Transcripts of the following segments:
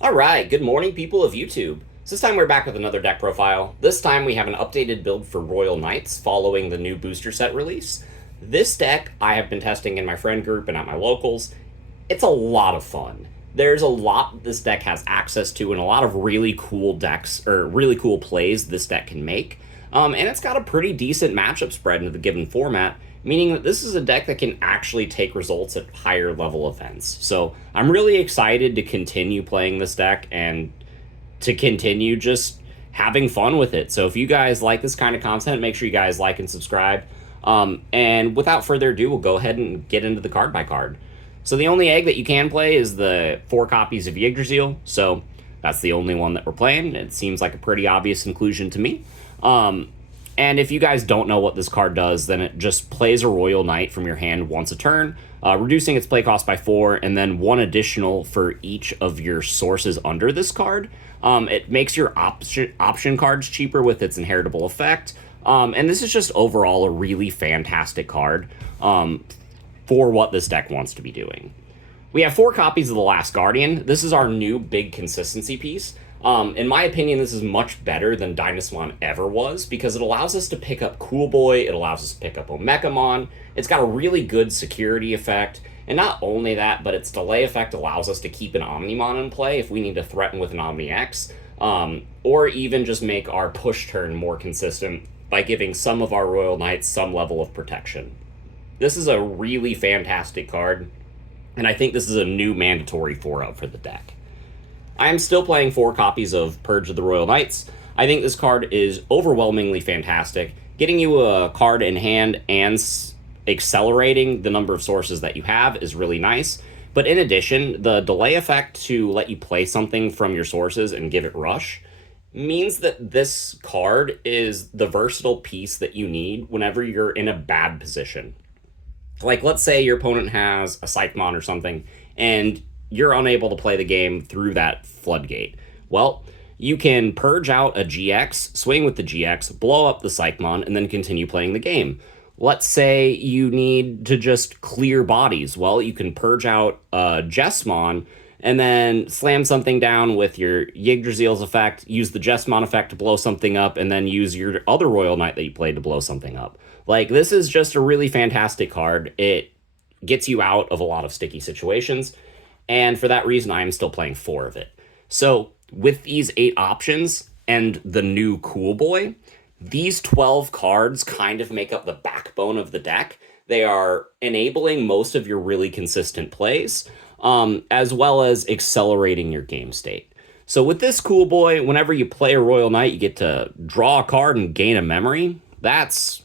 Alright, good morning people of YouTube. So this time we're back with another deck profile. This time we have an updated build for Royal Knights following the new booster set release. This deck I have been testing in my friend group and at my locals. It's a lot of fun. There's a lot this deck has access to and a lot of really cool decks, or really cool plays this deck can make. And it's got a pretty decent matchup spread into the given format, meaning that this is a deck that can actually take results at higher level events. So I'm really excited to continue playing this deck and to continue just having fun with it. So if you guys like this kind of content, make sure you guys like and subscribe. And without further ado, we'll go ahead and get into the card by card. So the only egg that you can play is the 4 copies of Yggdrasil. So that's the only one that we're playing. It seems like a pretty obvious inclusion to me. And if you guys don't know what this card does, then it just plays a Royal Knight from your hand once a turn, reducing its play cost by 4, and then 1 additional for each of your sources under this card. It makes your option cards cheaper with its inheritable effect. And this is just overall a really fantastic card for what this deck wants to be doing. We have 4 copies of The Last Guardian. This is our new big consistency piece. In my opinion, this is much better than Digimon ever was because it allows us to pick up Cool Boy, it allows us to pick up Omekamon, it's got a really good security effect, and not only that, but its delay effect allows us to keep an Omnimon in play if we need to threaten with an Omni X, or even just make our push turn more consistent by giving some of our Royal Knights some level of protection. This is a really fantastic card, and I think this is a new mandatory 4-up for the deck. I am still playing 4 copies of Purge of the Royal Knights. I think this card is overwhelmingly fantastic. Getting you a card in hand and accelerating the number of sources that you have is really nice. But in addition, the delay effect to let you play something from your sources and give it rush means that this card is the versatile piece that you need whenever you're in a bad position. Like, let's say your opponent has a Psychmon or something, and you're unable to play the game through that floodgate. Well, you can purge out a GX, swing with the GX, blow up the Psychmon, and then continue playing the game. Let's say you need to just clear bodies. Well, you can purge out a Jessmon, and then slam something down with your Yggdrasil's effect, use the Jessmon effect to blow something up, and then use your other Royal Knight that you played to blow something up. Like, this is just a really fantastic card. It gets you out of a lot of sticky situations, and for that reason, I am still playing 4 of it. So with these 8 options and the new Cool Boy, these 12 cards kind of make up the backbone of the deck. They are enabling most of your really consistent plays, as well as accelerating your game state. So with this Cool Boy, whenever you play a Royal Knight, you get to draw a card and gain a memory. That's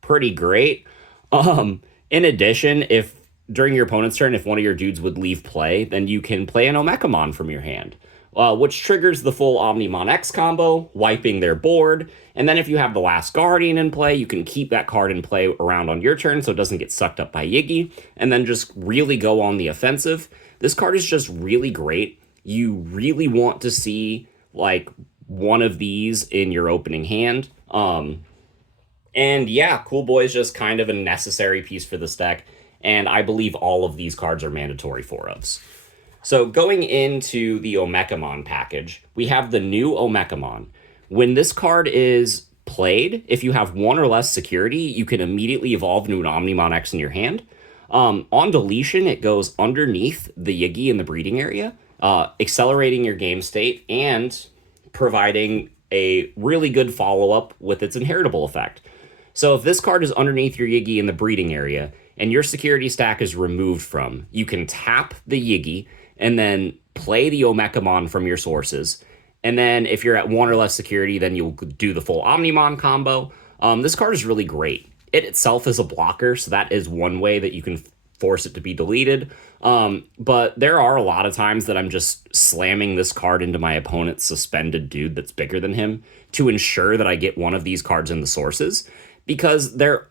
pretty great. In addition, if during your opponent's turn, if one of your dudes would leave play, then you can play an Omekamon from your hand, which triggers the full Omnimon X combo, wiping their board. And then if you have the Last Guardian in play, you can keep that card in play around on your turn so it doesn't get sucked up by Yiggy, and then just really go on the offensive. This card is just really great. You really want to see, like, one of these in your opening hand. And yeah, Cool Boy is just kind of a necessary piece for this deck, and I believe all of these cards are mandatory 4-ups. So going into the Omekamon package, we have the new Omekamon. When this card is played, if you have 1 or less security, you can immediately evolve into an Omnimon X in your hand. On deletion, it goes underneath the Yiggy in the breeding area, accelerating your game state and providing a really good follow-up with its inheritable effect. So if this card is underneath your Yiggy in the breeding area, and your security stack is removed from, you can tap the Yiggy and then play the Omekamon from your sources. And then if you're at 1 or less security, then you'll do the full Omnimon combo. This card is really great. It itself is a blocker, so that is one way that you can force it to be deleted. But there are a lot of times that I'm just slamming this card into my opponent's suspended dude that's bigger than him to ensure that I get one of these cards in the sources, because there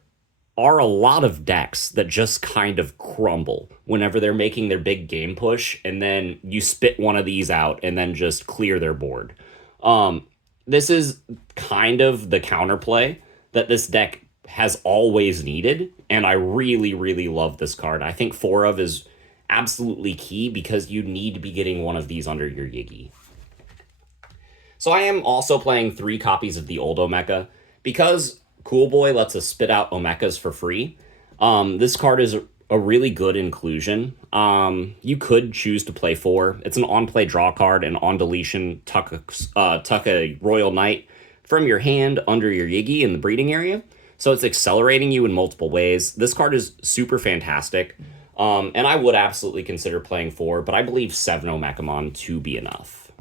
are a lot of decks that just kind of crumble whenever they're making their big game push, and then you spit one of these out and then just clear their board. This is kind of the counterplay that this deck has always needed, and I really, really love this card. I think 4 of is absolutely key because you need to be getting one of these under your Yigi. So I am also playing 3 copies of the old Omeka. Because Cool Boy lets us spit out Omekas for free, this card is a really good inclusion. You could choose to play 4. It's an on-play draw card, and on deletion, tuck a Royal Knight from your hand under your Yigi in the breeding area. So it's accelerating you in multiple ways. This card is super fantastic, and I would absolutely consider playing 4, but I believe 7 Omekamon to be enough.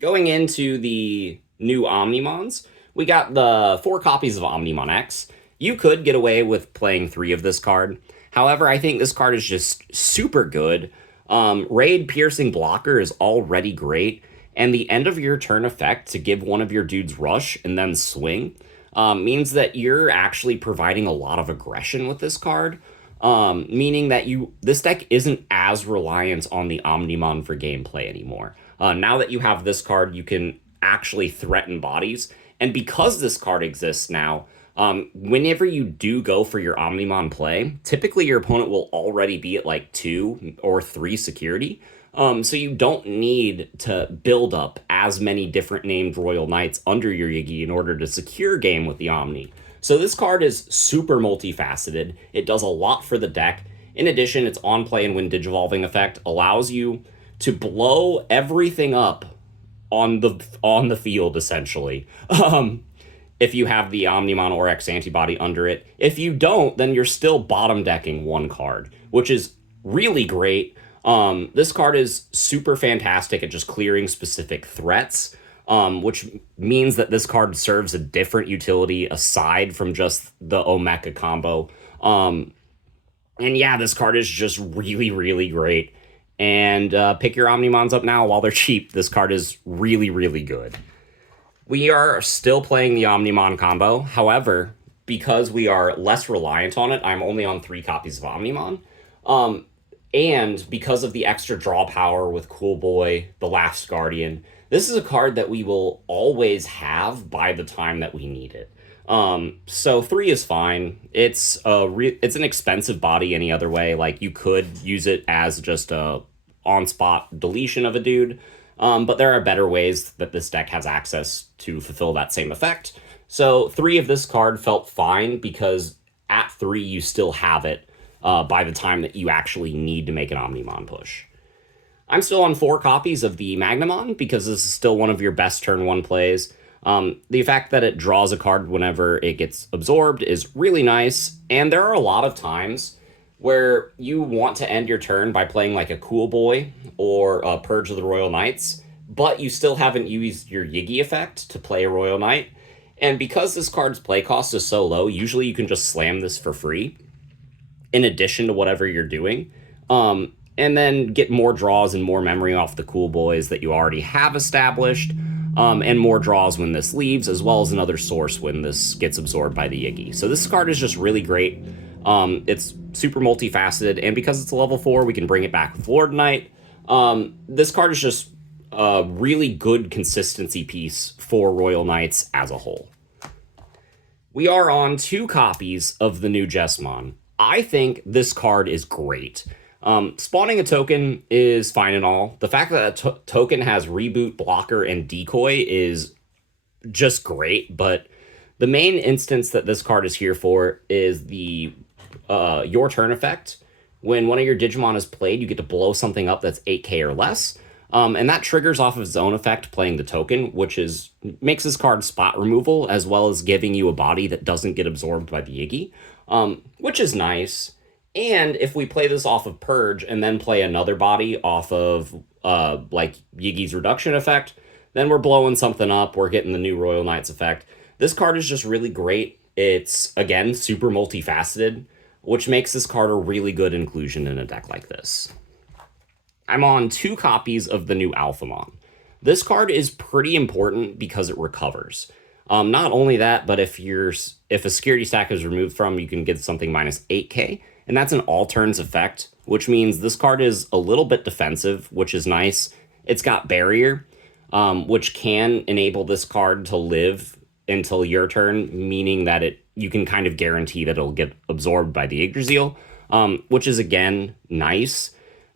Going into the new Omnimons, we got the 4 copies of Omnimon X. You could get away with playing 3 of this card. However, I think this card is just super good. Raid Piercing Blocker is already great, and the end of your turn effect to give one of your dudes rush and then swing means that you're actually providing a lot of aggression with this card, meaning that this deck isn't as reliant on the Omnimon for gameplay anymore. Now that you have this card, you can actually threaten bodies, and because this card exists now, whenever you do go for your Omnimon play, typically your opponent will already be at like 2 or 3 security. So you don't need to build up as many different named Royal Knights under your Yigi in order to secure game with the Omni. So this card is super multifaceted. It does a lot for the deck. In addition, its on play and when Digivolving effect allows you to blow everything up on the field, essentially. If you have the Omnimon or X antibody under it. If you don't, then you're still bottom decking 1 card, which is really great. This card is super fantastic at just clearing specific threats, which means that this card serves a different utility aside from just the Omeka combo. And yeah, this card is just really, really great. And pick your Omnimons up now while they're cheap. This card is really, really good. We are still playing the Omnimon combo. However, because we are less reliant on it, I'm only on 3 copies of Omnimon. And because of the extra draw power with Cool Boy, The Last Guardian, this is a card that we will always have by the time that we need it. So 3 is fine. It's an expensive body any other way. Like, you could use it as just a on-spot deletion of a dude. But there are better ways that this deck has access to fulfill that same effect. So 3 of this card felt fine because at 3 you still have it by the time that you actually need to make an Omnimon push. I'm still on 4 copies of the Magnamon because this is still one of your best turn 1 plays. The fact that it draws a card whenever it gets absorbed is really nice, and there are a lot of times where you want to end your turn by playing like a Cool Boy or a Purge of the Royal Knights, but you still haven't used your Yigi effect to play a Royal Knight. And because this card's play cost is so low, usually you can just slam this for free in addition to whatever you're doing, and then get more draws and more memory off the Cool Boys that you already have established, and more draws when this leaves, as well as another source when this gets absorbed by the Yigi. So this card is just really great. It's super multifaceted, and because it's a level 4, we can bring it back with Lord Knight. This card is just a really good consistency piece for Royal Knights as a whole. We are on 2 copies of the new Jesmon. I think this card is great. Spawning a token is fine and all. The fact that a token has reboot, blocker, and decoy is just great, but the main instance that this card is here for is the your turn effect. When one of your Digimon is played, you get to blow something up that's 8k or less. And that triggers off of its own effect playing the token, which makes this card spot removal, as well as giving you a body that doesn't get absorbed by the Yigi, which is nice. And if we play this off of Purge and then play another body off of like Yigi's reduction effect, then we're blowing something up, we're getting the new Royal Knights effect. This card is just really great. It's, again, super multifaceted, which makes this card a really good inclusion in a deck like this. I'm on 2 copies of the new Alphamon. This card is pretty important because it recovers. Not only that, but if a security stack is removed from, you can get something minus 8k, and that's an all turns effect, which means this card is a little bit defensive, which is nice. It's got barrier, which can enable this card to live until your turn, meaning that you can kind of guarantee that it'll get absorbed by the Yggdrasil, which is, again, nice.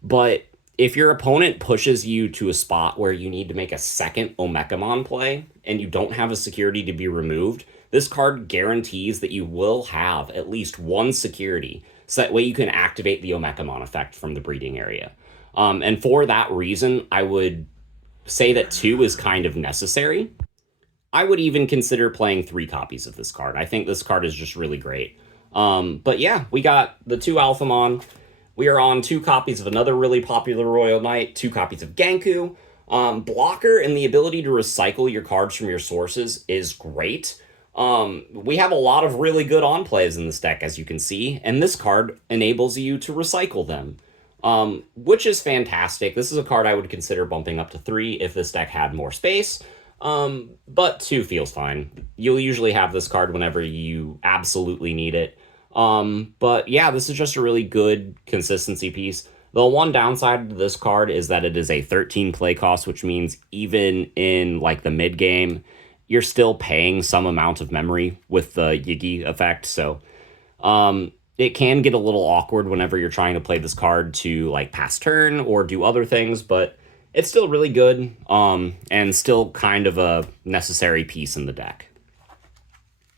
But if your opponent pushes you to a spot where you need to make a second Omekamon play and you don't have a security to be removed, this card guarantees that you will have at least one security, so that way you can activate the Omekamon effect from the breeding area. And for that reason, I would say that 2 is kind of necessary. I would even consider playing 3 copies of this card. I think this card is just really great. But yeah, we got the 2 Alphamon. We are on 2 copies of another really popular Royal Knight, 2 copies of Genku. Blocker and the ability to recycle your cards from your sources is great. We have a lot of really good on-plays in this deck, as you can see, and this card enables you to recycle them, which is fantastic. This is a card I would consider bumping up to 3 if this deck had more space, but 2 feels fine. You'll usually have this card whenever you absolutely need it. But yeah, this is just a really good consistency piece. The one downside to this card is that it is a 13 play cost, which means even in like the mid game, you're still paying some amount of memory with the Yigi effect. So it can get a little awkward whenever you're trying to play this card to like pass turn or do other things, but it's still really good and still kind of a necessary piece in the deck.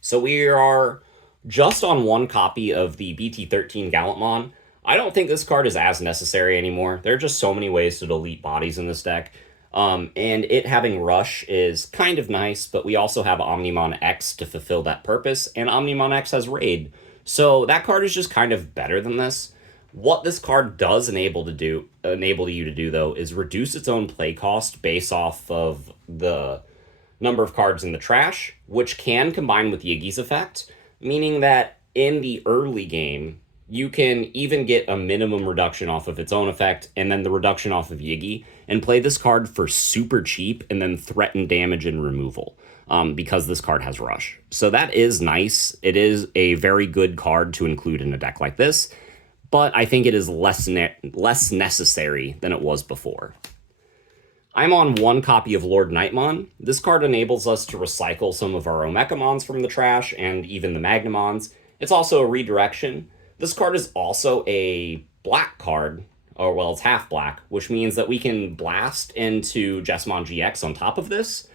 So we are just on 1 copy of the BT13 Gallantmon. I don't think this card is as necessary anymore. There are just so many ways to delete bodies in this deck. And it having Rush is kind of nice, but we also have Omnimon X to fulfill that purpose, and Omnimon X has Raid. So that card is just kind of better than this. What this card does enable you to do, though, is reduce its own play cost based off of the number of cards in the trash, which can combine with Yigi's effect, meaning that in the early game, you can even get a minimum reduction off of its own effect and then the reduction off of Yigi and play this card for super cheap and then threaten damage and removal because this card has Rush. So that is nice. It is a very good card to include in a deck like this, but I think it is less necessary than it was before. I'm on 1 copy of Lord Nightmon. This card enables us to recycle some of our Omekamons from the trash and even the Magnamons. It's also a redirection. This card is also a black card, or well, it's half black, which means that we can blast into Jessamon GX on top of this,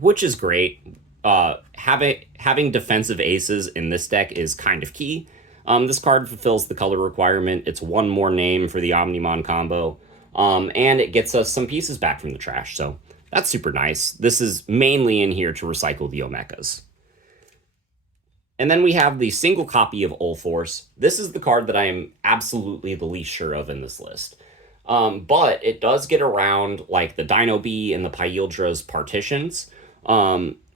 which is great. Having defensive aces in this deck is kind of key. This card fulfills the color requirement. It's 1 more name for the Omnimon combo, and it gets us some pieces back from the trash, so that's super nice. This is mainly in here to recycle the Omekas. And then we have the single copy of Ulforce. This is the card that I am absolutely the least sure of in this list. But it does get around like the Dino Bee and the Pyildra's partitions,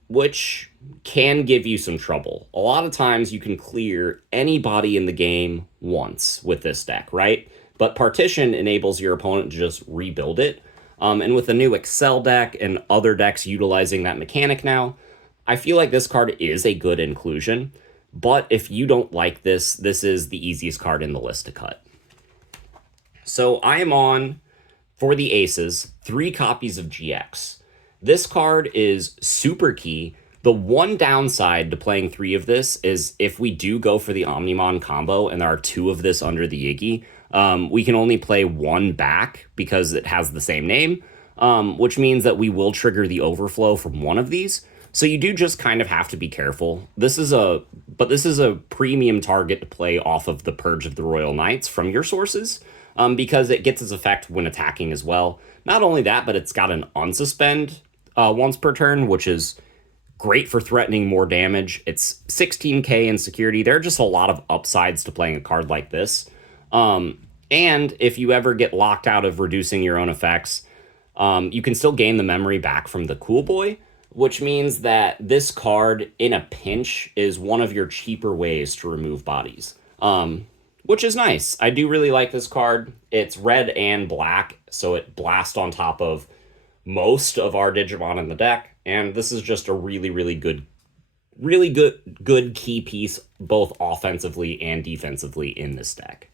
which can give you some trouble. A lot of times you can clear anybody in the game once with this deck, right? But partition enables your opponent to just rebuild it. And with the new Excel deck and other decks utilizing that mechanic now, I feel like this card is a good inclusion, but if you don't like this, this is the easiest card in the list to cut. So I am on, for the aces, 3 copies of GX. This card is super key. The one downside to playing 3 of this is if we do go for the Omnimon combo and there are 2 of this under the Yigi, we can only play 1 back because it has the same name, which means that we will trigger the overflow from 1 of these. So you do just kind of have to be careful. This is a premium target to play off of the Purge of the Royal Knights from your sources, because it gets its effect when attacking as well. Not only that, but it's got an unsuspend once per turn, which is great for threatening more damage. It's 16k in security. There are just a lot of upsides to playing a card like this. And if you ever get locked out of reducing your own effects, you can still gain the memory back from the Cool Boy, which means that this card, in a pinch, is one of your cheaper ways to remove bodies, which is nice. I do really like this card. It's red and black, so it blasts on top of most of our Digimon in the deck, and this is just a really good key piece, both offensively and defensively in this deck.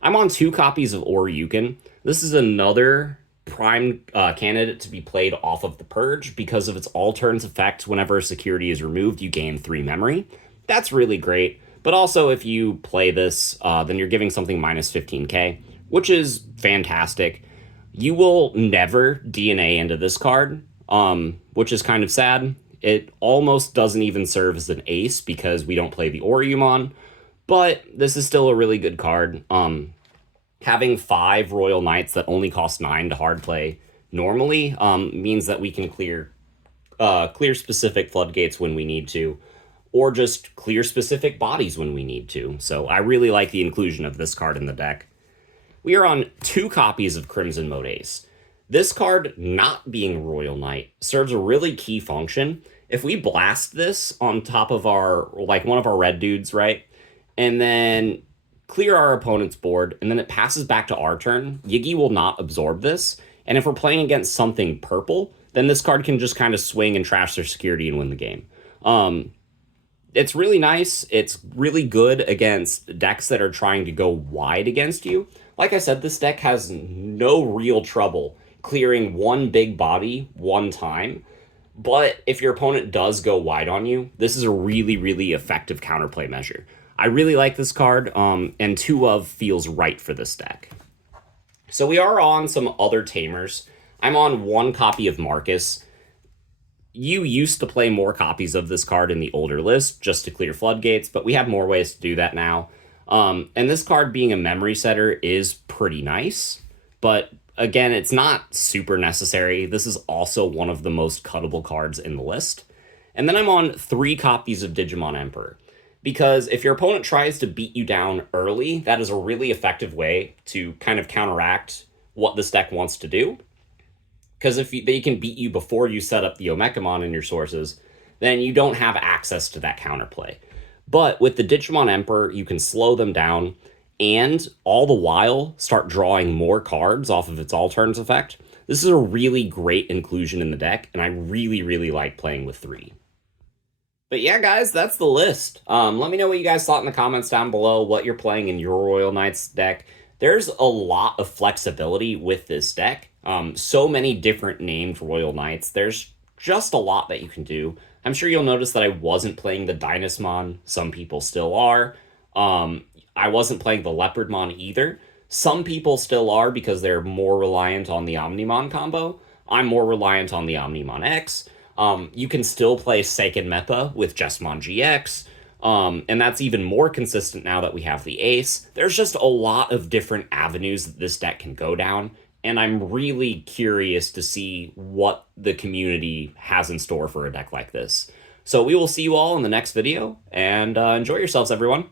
I'm on 2 copies of Oryukin. This is another prime candidate to be played off of the Purge because of its all turns effect. Whenever a security is removed, you gain 3 memory. That's really great, But also, if you play this, then you're giving something minus 15k, which is fantastic. You will never DNA into this card, which is kind of sad. It almost doesn't even serve as an ace because we don't play the Omnimon, but this is still a really good card. Having 5 Royal Knights that only cost 9 to hard play normally means that we can clear specific floodgates when we need to, or just clear specific bodies when we need to. So I really like the inclusion of this card in the deck. We are on 2 copies of Crimson Mode Ace. This card, not being Royal Knight, serves a really key function. If we blast this on top of our, like, one of our red dudes, right, and then clear our opponent's board, and then it passes back to our turn, Yigi will not absorb this. And if we're playing against something purple, then this card can just kind of swing and trash their security and win the game. It's really nice. It's really good against decks that are trying to go wide against you. Like I said, this deck has no real trouble clearing one big body one time. But if your opponent does go wide on you, this is a really, really effective counterplay measure. I really like this card, and 2 of feels right for this deck. So we are on some other Tamers. I'm on 1 copy of Marcus. You used to play more copies of this card in the older list just to clear floodgates, but we have more ways to do that now. And this card being a memory setter is pretty nice, but again, it's not super necessary. This is also one of the most cuttable cards in the list. And then I'm on 3 copies of Digimon Emperor, because if your opponent tries to beat you down early, that is a really effective way to kind of counteract what this deck wants to do. Because if they can beat you before you set up the Omekamon in your sources, then you don't have access to that counterplay. But with the Digimon Emperor, you can slow them down and all the while start drawing more cards off of its all turns effect. This is a really great inclusion in the deck, and I really, really like playing with 3. But yeah, guys, that's the list. Let me know what you guys thought in the comments down below, what you're playing in your Royal Knights deck. There's a lot of flexibility with this deck. So many different named Royal Knights. There's just a lot that you can do. I'm sure you'll notice that I wasn't playing the Dynasmon. Some people still are. I wasn't playing the Leopardmon either. Some people still are because they're more reliant on the Omnimon combo. I'm more reliant on the Omnimon X. You can still play Seiken Meppa with Jessamon GX. And that's even more consistent now that we have the Ace. There's just a lot of different avenues that this deck can go down, and I'm really curious to see what the community has in store for a deck like this. So we will see you all in the next video, and enjoy yourselves, everyone.